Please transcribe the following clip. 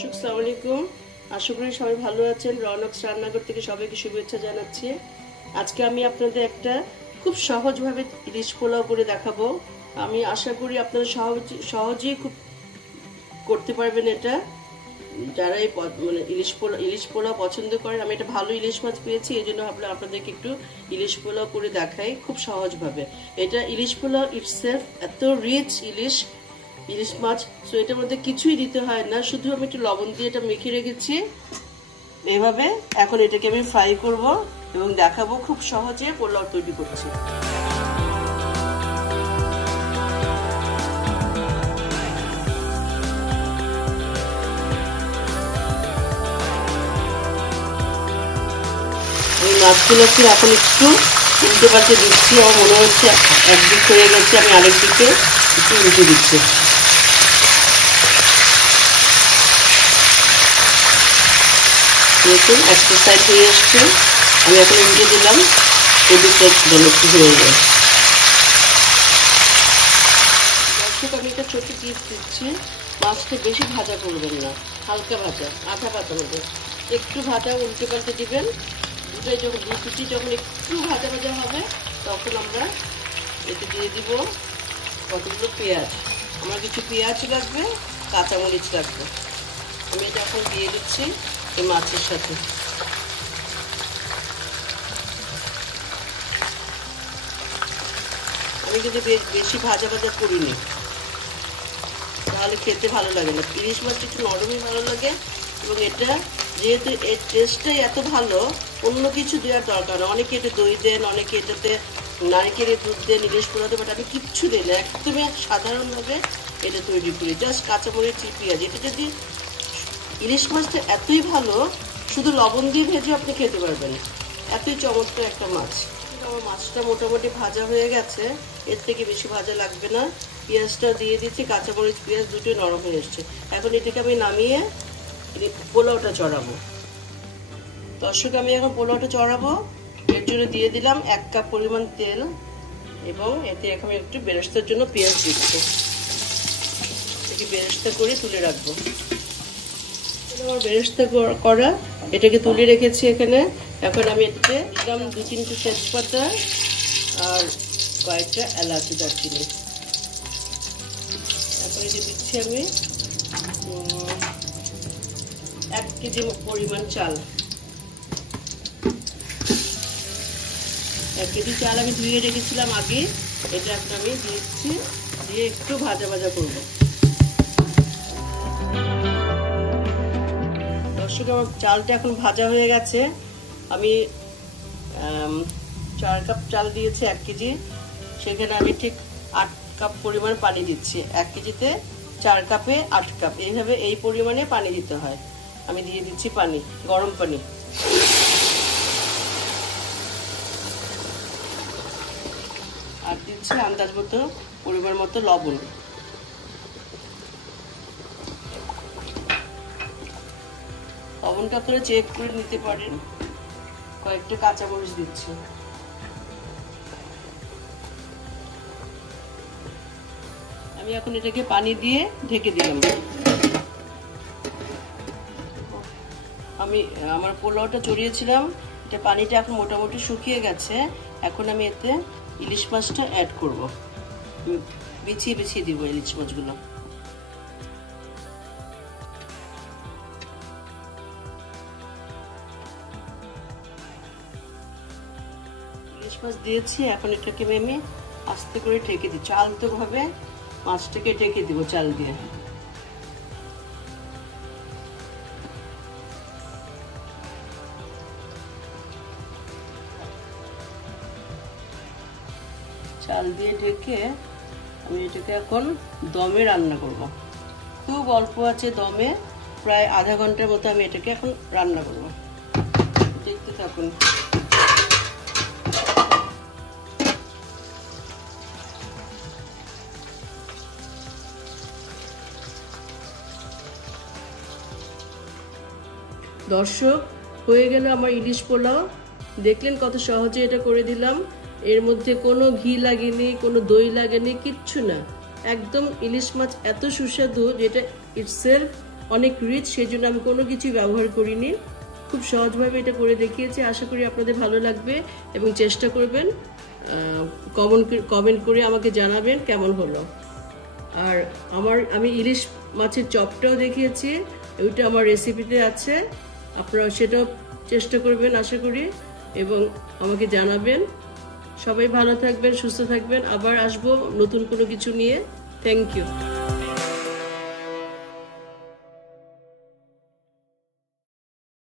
দর্শক আসসালামু আলাইকুম, আশা করি সবাই ভালো আছেন। রৌনকস রান্নাঘর থেকে সবাইকে শুভেচ্ছা জানাচ্ছি। আজকে আমি আপনাদের একটা খুব সহজভাবে ইলিশ পোলাও করে দেখাবো। আমি আশা করি আপনারা সহজেই খুব করতে পারবেন এটা। যারা এই মানে ইলিশ পোলাও পছন্দ করেন, আমি একটা ভালো ইলিশ মাছ পেয়েছি, এই জন্য ভাবলাম আপনাদেরকে একটু ইলিশ পোলাও করে দেখাই খুব সহজভাবে। এটা ইলিশ পোলাও ইটসেলফ এত রিচ ইলিশ মাছ, সো এটার মধ্যে কিছুই দিতে হয় না, শুধু আমি একটু লবণ দিয়ে এটা মেখে রেখেছি এইভাবে। এখন এটাকে আমি ফ্রাই করব এবং দেখাবো খুব সহজে পোলাও তৈরি করছি। এই মাছগুলোকে এখন একটু উল্টে পাল্টে দিচ্ছি। আমার মনে হচ্ছে একদিক হয়ে গেছে, আমি আরেক দিকে একটু উল্টে দিচ্ছি। দেখুন একটা সাইড হয়ে আসছে, আমি এখন উল্টে দিলাম, এদিকটা যেন একটু হয়ে যায়। দর্শক, আমি একটা ছোট টিপস দিচ্ছি, মাছটা বেশি ভাজা করবেন না, হালকা ভাজা, আধা ভাজা হবে, একটু ভাজা উল্টে পাল্টে দিবেন। দুটোই যখন যখন একটু ভাজা ভাজা হবে, তখন আমরা এতে দিয়ে দিব কতগুলো পেঁয়াজ। আমার কিছু পেঁয়াজ লাগবে, কাঁচামরিচ লাগবে। আমি এটা এখন দিয়ে দিচ্ছি এই মাছের সাথে। আমি কিন্তু বেশি ভাজা ভাজা করিনি, তাহলে খেতে ভালো লাগে না। ইলিশ মাছটা একটু নরমই ভালো লাগে, এবং এটা যেহেতু এর টেস্টটাই এত ভালো, অন্য কিছু দেওয়ার দরকার না। অনেকে এটা দই দেন, অনেকে এটাতে নারকেলের দুধ দেন ইলিশ পোলাওতে, বাট আমি কিচ্ছু দিই না, একদমই সাধারণভাবে এটা তৈরি করি, জাস্ট কাঁচামরিচ পেঁয়াজ। এটা যদি ইলিশ মাছটা এতই ভালো, শুধু লবণ দিয়ে ভেজে আপনি খেতে পারবেন, এতই চমৎকার একটা মাছ। আমার মাছটা মোটামুটি ভাজা হয়ে গেছে, এর থেকে বেশি ভাজা লাগবে না। পেঁয়াজটা দিয়ে দিচ্ছি, কাঁচামরিচ পেঁয়াজ দুটোই নরম হয়ে এসছে। এখন এটাকে আমি নামিয়ে পোলাওটা চড়াবো। দর্শক, আমি এখন পোলাওটা চড়াবো, এর জন্য দিয়ে দিলাম 1 কাপ পরিমাণ তেল, এবং এতে এখন একটু বেরেস্তার জন্য পেঁয়াজ দিচ্ছি। এটাকে বেরেস্তা করে তুলে রাখবো। আমার বেরেস্তা করা এটাকে তুলে রেখেছি এখানে। এখন আমি এতে দিলাম 2-3টে তেজপাতা আর কয়েকটা এলাচ, দারচিনি। এখন এতে দিচ্ছি আমি 1 কেজি পরিমাণ চাল। 1 কেজি চাল আমি ধুয়ে রেখেছিলাম আগে, এটা এখন আমি দিচ্ছি, দিয়ে একটু ভাজা ভাজা করবো। দর্শক, আমার চালটা এখন ভাজা হয়ে গেছে। আমি 4 কাপ চাল দিয়েছি 1 কেজি, সেখানে আমি ঠিক 8 কাপ পরিমাণ পানি দিচ্ছি। 1 কেজিতে 4 কাপে 8 কাপ, এইভাবে এই পরিমাণে পানি দিতে হয়। আমি দিয়ে দিচ্ছি পানি, গরম পানি। আর দিচ্ছি আন্দাজ মতো পরিমাণ মতো লবণ। লবণটা করে চেক করে নিতে পারেন। কয়েকটা কাঁচামরিচ দিচ্ছি। আমি এখন এটাকে পানি দিয়ে ঢেকে দিলাম। আমার পোলাওটা চড়িয়েছিলাম, এটা পানিটা এখন মোটামুটি শুকিয়ে গেছে। এখন আমি এতে ইলিশ মাছটা অ্যাড করব, বিছিয়ে বিছিয়ে দিব ইলিশ মাছগুলো। ইলিশ মাছ দিয়েছি, এখন এটাকে আমি আস্তে করে ঢেকে দিচ্ছি, আলতোভাবে মাছটাকে ঢেকে দিব চাল দিয়ে। চাল দিয়ে ঢেকে আমি এটাকে এখন দমে রান্না করব। খুব অল্প আছে দমে, প্রায় আধা ঘন্টার মতো আমি এটাকে এখন রান্না করব। দেখতে থাকুন। দর্শক, হয়ে গেল আমার ইলিশ পোলাও। দেখলেন কত সহজে এটা করে দিলাম। এর মধ্যে কোনো ঘি লাগেনি, কোনো দই লাগেনি, কিচ্ছু না। একদম ইলিশ মাছ এত সুস্বাদু যেটা ইটসেলফ অনেক রিচ, সেই জন্য আমি কোনো কিছু ব্যবহার করিনি। খুব সহজভাবে এটা করে দেখিয়েছি। আশা করি আপনাদের ভালো লাগবে এবং চেষ্টা করবেন। কমেন্ট করে আমাকে জানাবেন কেমন হলো। আর আমি ইলিশ মাছের চপটাও দেখিয়েছি, ওইটা আমার রেসিপিতে আছে, আপনারা সেটাও চেষ্টা করবেন আশা করি এবং আমাকে জানাবেন। সবাই ভালো থাকবেন, সুস্থ থাকবেন। আবার আসবো নতুন কোনো কিছু নিয়ে। Thank you.